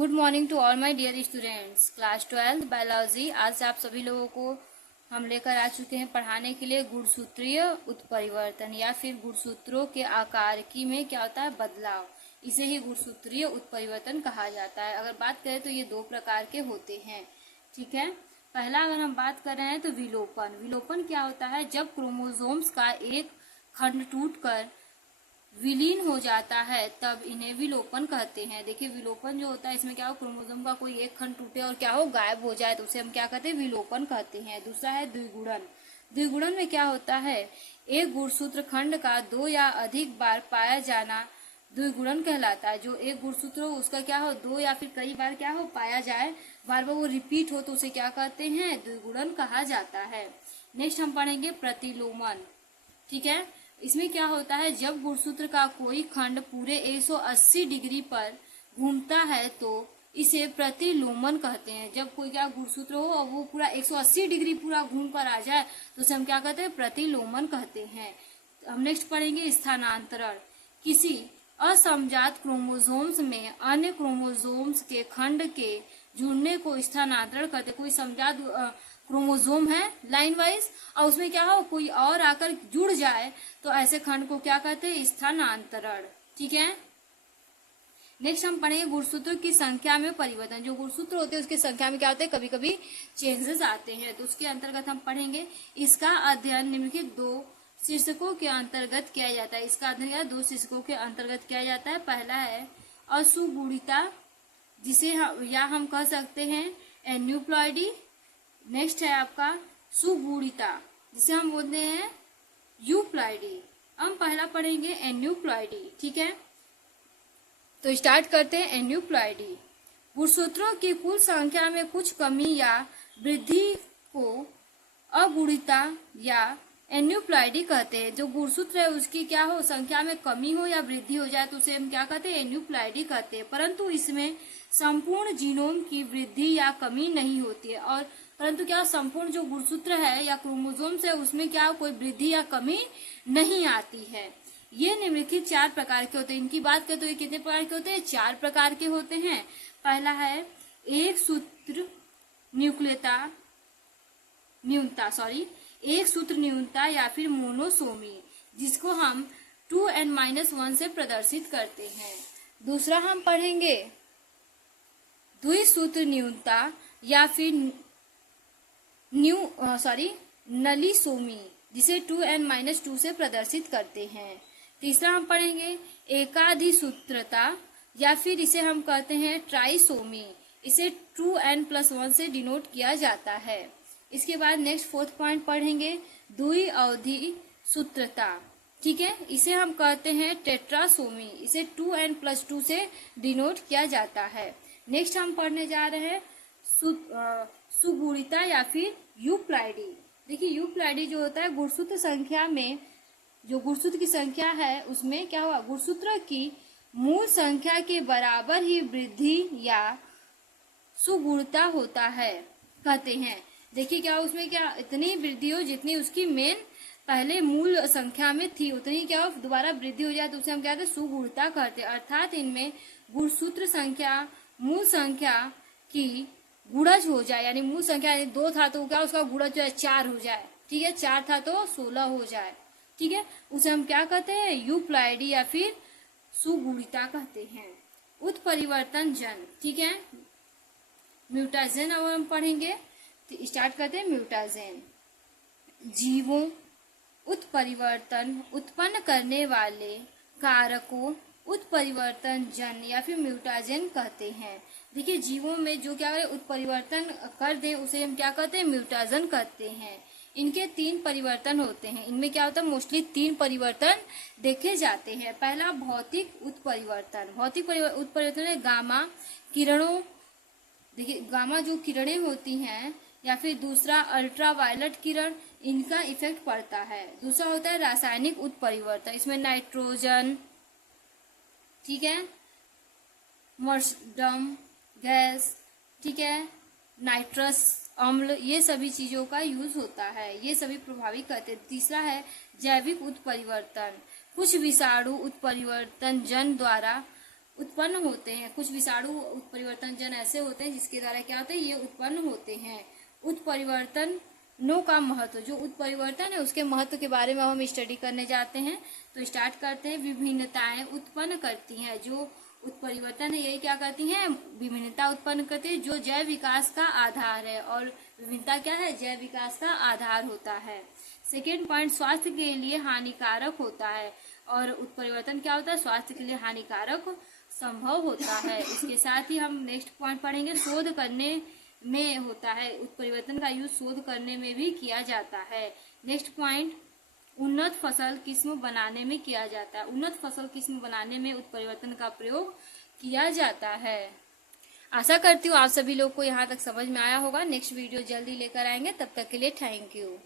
Good morning to all my dear students. Class 12 biology. आज आप सभी लोगों को हम लेकर आ चुके हैं पढ़ाने के लिए गुणसूत्रीय उत्परिवर्तन या फिर गुणसूत्रों के आकारकी में क्या होता है बदलाव। इसे ही गुणसूत्रीय उत्परिवर्तन कहा जाता है। अगर बात करें तो ये दो प्रकार के होते हैं। ठीक है, पहला अगर हम बात कर रहे हैं तो विलोपन। विलोपन क्या होता है? जब क्रोमोसोम्स का एक खंड टूटकर विलीन हो जाता है तब इन्हें विलोपन कहते हैं। देखिए, विलोपन जो होता है इसमें क्या हो, क्रोमोसोम का कोई एक खंड टूटे और क्या हो, गायब हो जाए तो उसे हम क्या कहते हैं, विलोपन कहते हैं। दूसरा है द्विगुणन। द्विगुणन में क्या होता है, एक गुणसूत्र खंड का दो या अधिक बार पाया जाना द्विगुणन कहलाता है। जो एक गुणसूत्र हो उसका क्या हो, दो या फिर कई बार क्या हो पाया जाए, बार बार वो रिपीट हो तो उसे क्या कहते हैं, द्विगुणन कहा जाता है। नेक्स्ट हम पढ़ेंगे प्रतिलोमन। ठीक है, इसमें क्या होता है, जब गुणसूत्र का कोई खंड पूरे 180 डिग्री पर घूमता है तो इसे प्रतिलोमन कहते हैं। जब कोई क्या गुणसूत्र हो और वो पूरा 180 डिग्री पूरा घूम कर आ जाए तो उसे हम क्या कहते हैं, प्रतिलोमन कहते हैं। हम नेक्स्ट पढ़ेंगे स्थानांतरण। किसी असमजात क्रोमोसोम्स में अन्य क्रोमोसोम्स के खंड के जुड़ने को स्थानांतरण कहते हैं। कोई समजात क्रोमोसोम है लाइन वाइज और उसमें क्या हो, कोई और आकर जुड़ जाए तो ऐसे खंड को क्या कहते हैं, स्थानांतरण। ठीक है, नेक्स्ट हम पढ़ेंगे गुणसूत्र की संख्या में परिवर्तन। जो गुणसूत्र होते हैं उसकी संख्या में क्या होते हैं, कभी कभी चेंजेस आते हैं तो उसके अंतर्गत हम पढ़ेंगे। इसका अध्ययन निम्नलिखित दो शीर्षकों के अंतर्गत किया जाता है। इसका अध्ययन दो शीर्षकों के अंतर्गत किया जाता है। पहला है असुगुणिता, जिसे हम कह सकते हैं एन्यूप्लॉइडी। नेक्स्ट है आपका सुगुणिता, जिसे हम बोलते हैं यूप्लॉइडी। हम पहला पढ़ेंगे एन्यूप्लॉइडी। ठीक है, तो स्टार्ट करते हैं एन्यूप्लॉइडी। गुणसूत्रों की कुल संख्या में कुछ कमी या वृद्धि को अगुणिता या एन्यूप्लॉइडी कहते हैं। जो गुणसूत्र है उसकी क्या हो, संख्या में कमी हो या वृद्धि हो जाए तो उसे हम क्या कहते हैं, एन्यूप्लॉइडी कहते हैं। परंतु इसमें संपूर्ण जीनोम की वृद्धि या कमी नहीं होती है। और परंतु क्या संपूर्ण जो गुणसूत्र है या क्रोमोसोम्स है उसमें क्या कोई वृद्धि या कमी नहीं आती है। ये निम्नलिखित चार प्रकार के होते हैं। इनकी बात करें तो ये कितने प्रकार के होते हैं, चार प्रकार के होते हैं। पहला है एक सूत्र न्यूनता या फिर मोनोसोमी, जिसको हम 2n-1 से प्रदर्शित करते हैं। दूसरा हम पढ़ेंगे द्विसूत्र न्यूनता या फिर नलीसोमी, जिसे 2n-2 से प्रदर्शित करते हैं। तीसरा हम पढ़ेंगे एकाधिसूत्रता या फिर इसे हम कहते हैं ट्राइसोमी, इसे 2n+1 से डिनोट किया जाता है। इसके बाद नेक्स्ट फोर्थ पॉइंट पढ़ेंगे द्विअवधि सूत्रता। ठीक है, इसे हम कहते हैं टेट्रासोमी, इसे 2n+2 से डिनोट किया जाता है। नेक्स्ट हम पढ़ने जा रहे हैं सुगुणिता या फिर यूप्लॉइडी। देखिए, यूप्लॉइडी जो होता है गुणसूत्र संख्या में, जो गुणसूत्र की संख्या है उसमें क्या हुआ, गुणसूत्र की मूल संख्या के बराबर ही वृद्धि या सुगुणता होता है कहते हैं। देखिए क्या उसमें क्या इतनी वृद्धि हो जितनी उसकी मेन पहले मूल संख्या में थी, उतनी क्या हो दोबारा वृद्धि हो जाए तो उसे हम क्या कहते हैं, सुगुणता कहते हैं। अर्थात इनमें गुणसूत्र संख्या मूल संख्या की गुणज हो जाए, यानी मूल संख्या 2 था तो क्या उसका गुणज जो है 4 हो जाए। ठीक है, 4 था तो 16 हो जाए। ठीक है, उसे हम क्या कहते हैं, यूप्लॉइडी या फिर सुगुणिता कहते हैं। उत्परिवर्तन जन। ठीक है, म्यूटाजेन अब हम पढ़ेंगे तो स्टार्ट करते हैं म्यूटाजेन। जीवों उत्परिवर्तन उत्पन्न करने वाले कारकों उत्परिवर्तन जन या फिर म्यूटाजेन कहते हैं। देखिए, जीवों में जो क्या उत्परिवर्तन कर दे उसे हम क्या कहते हैं, म्यूटाजेन कहते हैं। इनके 3 परिवर्तन होते हैं। इनमें क्या होता है, मोस्टली 3 परिवर्तन देखे जाते हैं। पहला भौतिक उत्परिवर्तन। भौतिक उत्परिवर्तन है गामा किरणों, देखिए गामा जो किरणें होती हैं, या फिर दूसरा अल्ट्रावायलेट किरण, इनका इफेक्ट पड़ता है। दूसरा होता है रासायनिक उत्परिवर्तन, इसमें नाइट्रोजन, ठीक है, मर्सडम गैस, ठीक है, नाइट्रस अम्ल, ये सभी चीजों का यूज होता है, ये सभी प्रभावित करते हैं। तीसरा है जैविक उत्परिवर्तन। कुछ विषाणु उत्परिवर्तन जन द्वारा उत्पन्न होते हैं। कुछ विषाणु उत्परिवर्तन जन ऐसे होते हैं जिसके द्वारा क्या होता है, ये उत्पन्न होते हैं। उत्परिवर्तनों का महत्व, जो उत्परिवर्तन है उसके महत्व के बारे में हम स्टडी करने जाते हैं। तो स्टार्ट करते हैं। विभिन्नताएं उत्पन्न करती हैं। जो उत्परिवर्तन है यही क्या करती हैं, विभिन्नता उत्पन्न करती है, जो जैव विकास का आधार है। और विभिन्नता क्या है, जैव विकास का आधार होता है। सेकेंड पॉइंट, स्वास्थ्य के लिए हानिकारक होता है। और उत्परिवर्तन क्या होता है, स्वास्थ्य के लिए हानिकारक संभव होता है। इसके साथ ही हम नेक्स्ट पॉइंट पढ़ेंगे, शोध करने में होता है। उत्परिवर्तन का यूज शोध करने में भी किया जाता है। नेक्स्ट पॉइंट, उन्नत फसल किस्म बनाने में किया जाता है। उन्नत फसल किस्म बनाने में उत्परिवर्तन का प्रयोग किया जाता है। आशा करती हूँ आप सभी लोग को यहाँ तक समझ में आया होगा। नेक्स्ट वीडियो जल्दी लेकर आएंगे, तब तक के लिए थैंक यू।